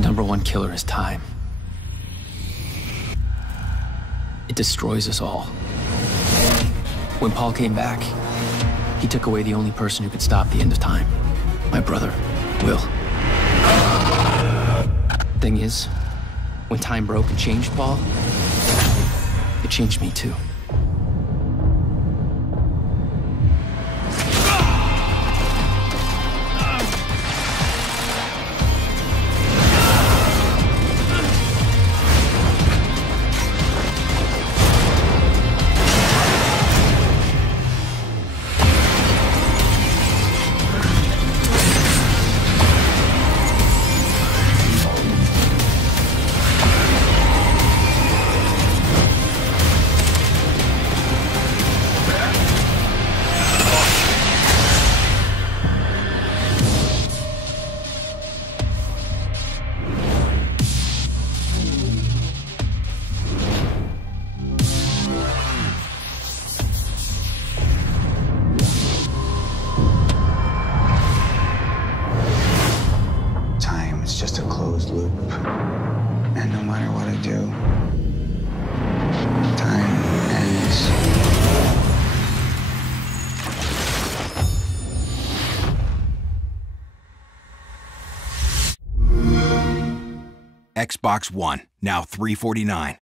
number one killer is time. It destroys us all. When Paul came back, he took away the only person who could stop the end of time. My brother, Will. Thing is, when time broke and changed Paul, it changed me too. Xbox One, now 349.